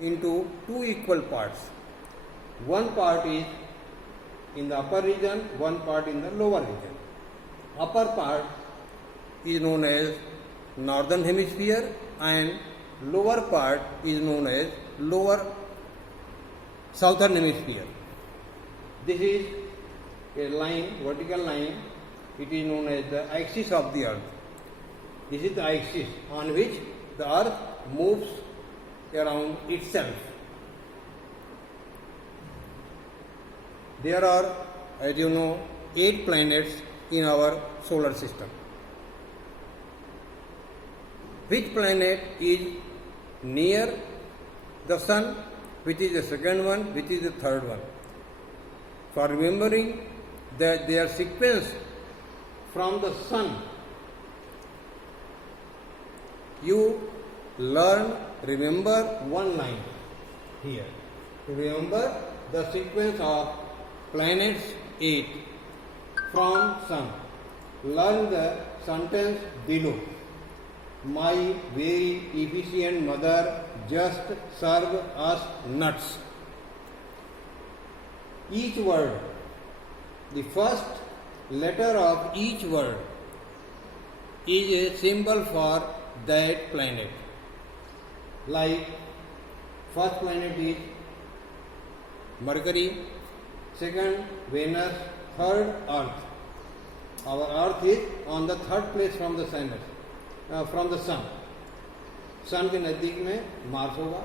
into two equal parts. One part is in the upper region, one part in the lower region. Upper part is known as northern hemisphere and lower part is known as lower southern hemisphere. This is a line, vertical line. It is known as the axis of the earth. This is the axis on which the earth moves around itself. There are, as you know, 8 planets in our solar system. Which planet is near the sun, which is the second one, which is the third one? For remembering that their sequence from the sun, you remember one line here. Remember the sequence of planets 8 from sun. Learn the sentence below. My very efficient mother just served us nuts. Each word, the first letter of each word is a symbol for that planet. Like first planet is Mercury, second Venus, third Earth. Our Earth is on the third place from the sun. सन के नज़दीक में Mars होगा,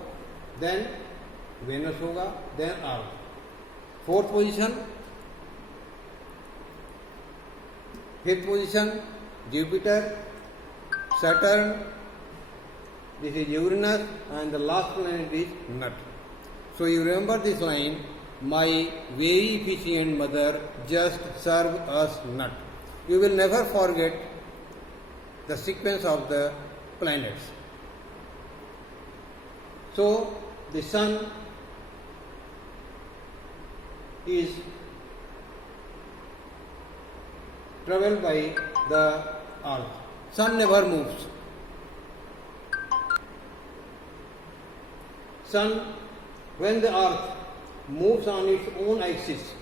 then Venus होगा, then Earth. Fourth position, fifth position Jupiter, Saturn, this is Uranus, and the last planet is Nut. So you remember this line, my very efficient mother just served us nut. You will never forget the sequence of the planets. So the sun is traveled by the earth. Sun never moves. Sun, when the earth moves on its own axis,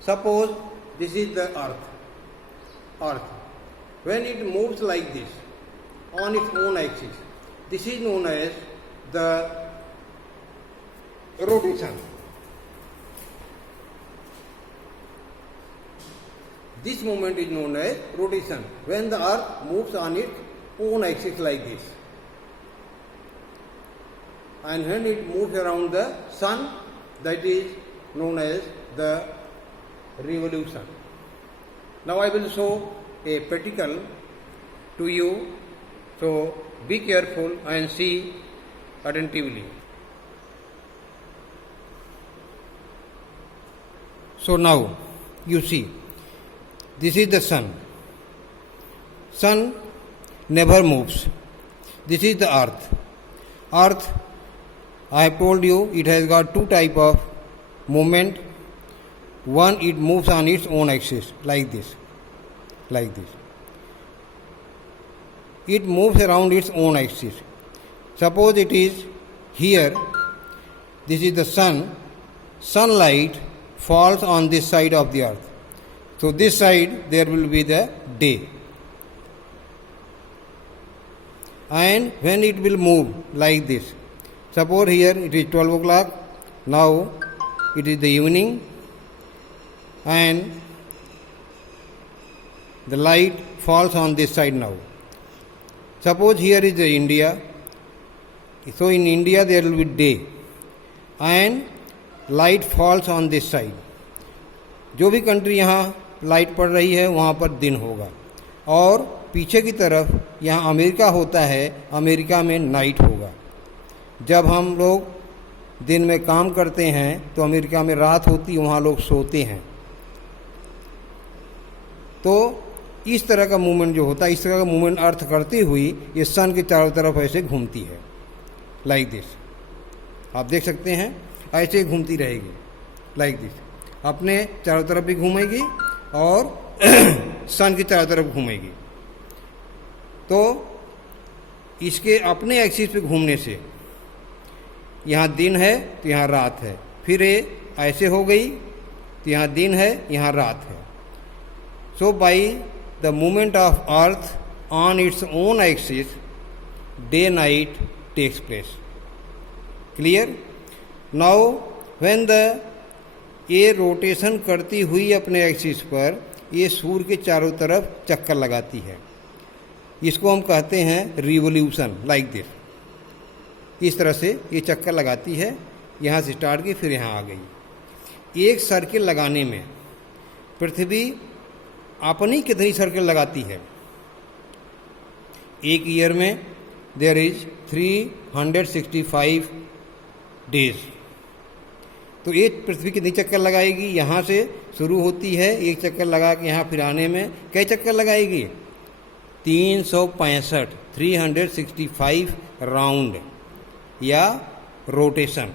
suppose this is the earth. When it moves like this on its own axis, this is known as the rotation. This movement is known as rotation, when the earth moves on its own axis like this. And when it moves around the sun, that is known as the revolution. Now I will show a particle to you, so be careful and see attentively. So now you see, this is the sun. Sun never moves. This is the earth. Earth, I have told you, it has got two type of movement. One, it moves on its own axis like this. It moves around its own axis. Suppose it is here, this is the sun. Sunlight falls on this side of the earth. So this side there will be the day. And when it will move like this, suppose here it is 12 o'clock, now it is the evening, and the light falls on this side now. Suppose here is the India, so in India there will be day, and light falls on this side. जो भी country यहाँ light पड़ रही है वहाँ पर दिन होगा, और पीछे की तरफ यहाँ अमेरिका होता है, अमेरिका में नाइट होगा. जब हम लोग दिन में काम करते हैं तो अमेरिका में रात होती, वहाँ लोग सोते हैं. तो इस तरह का मूवमेंट जो होता है, इस तरह का मूवमेंट अर्थ करती हुई ये सन के चारों तरफ ऐसे घूमती है, लाइक दिस. आप देख सकते हैं ऐसे घूमती रहेगी लाइक दिस. अपने चारों तरफ भी घूमेगी और सन की चारों तरफ घूमेगी. तो इसके अपने एक्सिस पे घूमने से, यहाँ दिन है तो यहाँ रात है, फिर ये ऐसे हो गई तो यहाँ दिन है यहाँ रात है। So by the movement of Earth on its own axis day night takes place. Clear? Now when the ये रोटेशन करती हुई अपने एक्सिस पर ये सूर्य के चारों तरफ चक्कर लगाती है, इसको हम कहते हैं रिवोल्यूशन, लाइक दिस। इस तरह से ये चक्कर लगाती है, यहाँ से स्टार्ट की फिर यहाँ आ गई। एक सर्किल लगाने में पृथ्वी अपनी कितनी सर्किल लगाती है? एक ईयर में देयर इज 365 डेज। तो एक पृथ्वी कितनी चक्कर लगाएगी? यहाँ से शुरू होती है, एक चक्कर लगा के यहाँ फिर आने में कई चक्कर लगाएगी? 365, 365 राउंड या रोटेशन।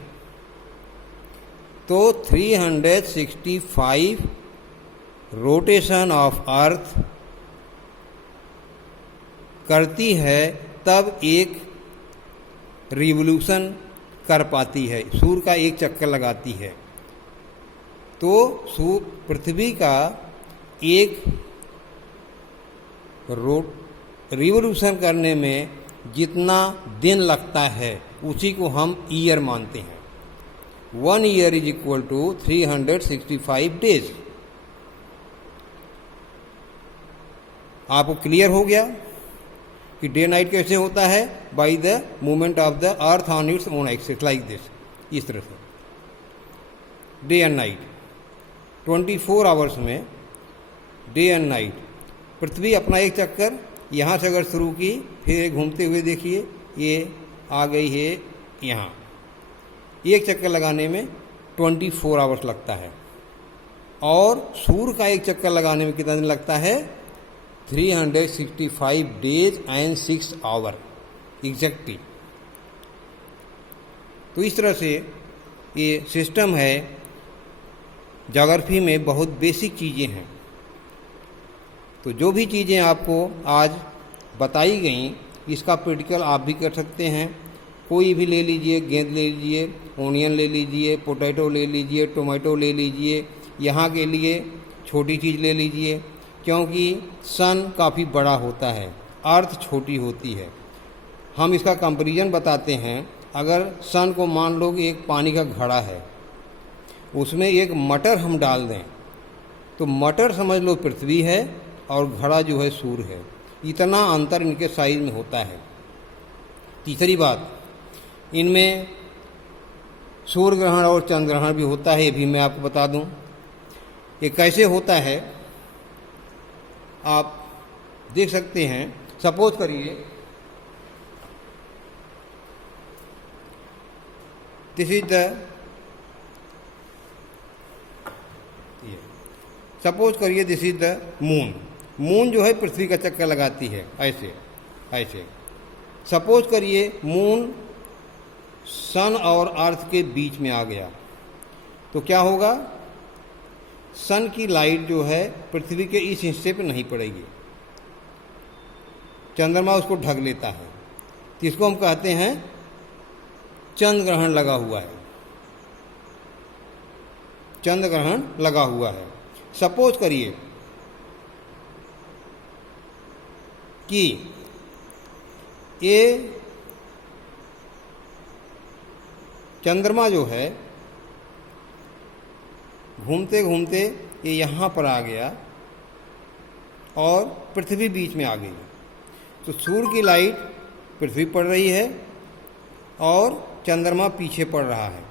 तो 365 रोटेशन ऑफ अर्थ करती है, तब एक रिवोल्यूशन कर पाती है, सूर्य का एक चक्कर लगाती है। तो पृथ्वी का एक रिवोल्यूशन करने में जितना दिन लगता है उसी को हम ईयर मानते हैं। 1 year is equal to 365 days. आपको क्लियर हो गया कि डे नाइट कैसे होता है? By the movement of the earth on its own axis, like this. इस तरह से डे एंड नाइट 24 आवर्स में डे एंड नाइट पृथ्वी अपना एक चक्कर यहाँ से अगर शुरू की, फिर घूमते हुए देखिए ये आ गई है यहाँ। एक चक्कर लगाने में 24 आवर्स लगता है, और सूर्य का एक चक्कर लगाने में कितना दिन लगता है? 365 डेज एंड 6 आवर एग्जैक्टली। तो इस तरह से ये सिस्टम है। ज्योग्राफी में बहुत बेसिक चीज़ें हैं। तो जो भी चीज़ें आपको आज बताई गई, इसका प्रैक्टिकल आप भी कर सकते हैं। कोई भी ले लीजिए, गेंद ले लीजिए, ओनियन ले लीजिए, पोटैटो ले लीजिए, टोमेटो ले लीजिए। यहाँ के लिए छोटी चीज़ ले लीजिए, क्योंकि सन काफ़ी बड़ा होता है, अर्थ छोटी होती है। हम इसका कंपैरिजन बताते हैं। अगर सन को मान लो कि एक पानी का घड़ा है, उसमें एक मटर हम डाल दें, तो मटर समझ लो पृथ्वी है और घड़ा जो है सूर्य है। इतना अंतर इनके साइज में होता है। तीसरी बात, इनमें सूर्य ग्रहण और चंद्र ग्रहण भी होता है, ये भी मैं आपको बता दूं। ये कैसे होता है आप देख सकते हैं। सपोज करिए दिस इज द सपोज करिए this is the moon. Moon जो है पृथ्वी का चक्कर लगाती है, ऐसे ऐसे। सपोज करिए मून सन और अर्थ के बीच में आ गया, तो क्या होगा? सन की लाइट जो है पृथ्वी के इस हिस्से पे नहीं पड़ेगी, चंद्रमा उसको ढक लेता है। तो इसको हम कहते हैं चंद्र ग्रहण लगा हुआ है, चंद्र ग्रहण लगा हुआ है। सपोज करिए कि ये चंद्रमा जो है घूमते घूमते ये यहाँ पर आ गया और पृथ्वी बीच में आ गई। तो सूर्य की लाइट पृथ्वी पड़ रही है और चंद्रमा पीछे पड़ रहा है,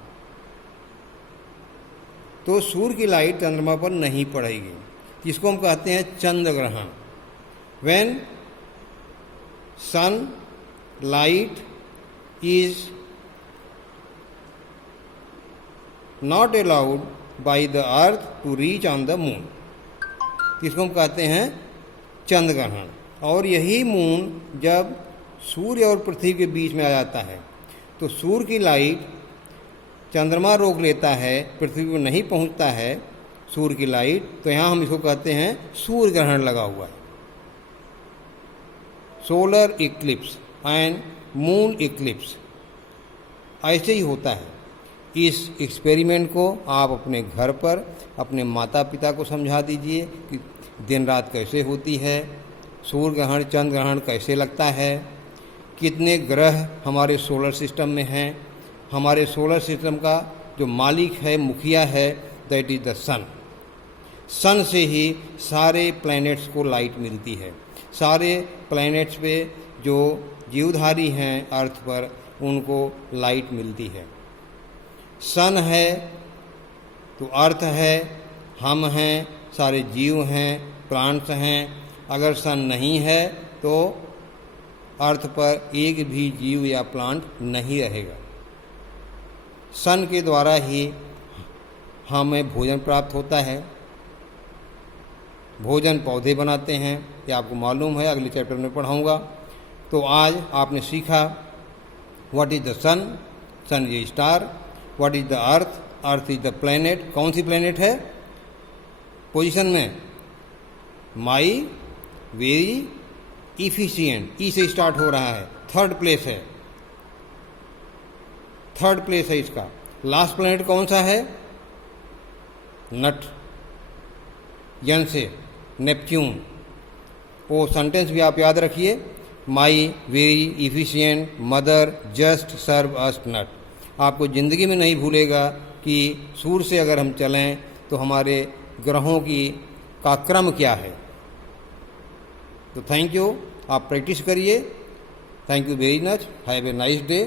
तो सूर्य की लाइट चंद्रमा पर नहीं पड़ेगी, जिसको हम कहते हैं चंद्र ग्रहण। When sun light is not allowed by the earth to reach on the moon, इसको हम कहते हैं चंद्र ग्रहण। और यही मून जब सूर्य और पृथ्वी के बीच में आ जाता है, तो सूर्य की लाइट चंद्रमा रोक लेता है, पृथ्वी पर नहीं पहुंचता है सूर्य की लाइट, तो यहाँ हम इसको कहते हैं सूर्य ग्रहण लगा हुआ है, solar Eclipse. And moon Eclipse. ऐसे ही होता है। इस एक्सपेरिमेंट को आप अपने घर पर अपने माता पिता को समझा दीजिए कि दिन रात कैसे होती है, सूर्य ग्रहण चंद्र ग्रहण कैसे लगता है, कितने ग्रह हमारे सोलर सिस्टम में हैं। हमारे सोलर सिस्टम का जो मालिक है, मुखिया है, दैट इज़ द सन। सन से ही सारे प्लैनेट्स को लाइट मिलती है। सारे प्लैनेट्स पे जो जीवधारी हैं अर्थ पर, उनको लाइट मिलती है। सन है तो अर्थ है, हम हैं, सारे जीव हैं, प्लांट्स हैं। अगर सन नहीं है तो अर्थ पर एक भी जीव या प्लांट नहीं रहेगा। सन के द्वारा ही हमें भोजन प्राप्त होता है। भोजन पौधे बनाते हैं, ये आपको मालूम है, अगले चैप्टर में पढ़ाऊँगा। तो आज आपने सीखा what is the sun, sun is star. What is the earth, earth is the planet. कौन सी प्लैनेट है पोजीशन में? माई वेरी इफिशिएंट, ई से स्टार्ट हो रहा है, थर्ड प्लेस है, थर्ड प्लेस है इसका। लास्ट प्लैनेट कौन सा है? नट, यन से नेपच्यून। वो सेंटेंस भी आप याद रखिए, my very efficient mother just serve us nut. आपको ज़िंदगी में नहीं भूलेगा कि सूर्य से अगर हम चलें तो हमारे ग्रहों का क्रम क्या है। तो थैंक यू, आप प्रैक्टिस करिए। Thank you very much, have a nice day.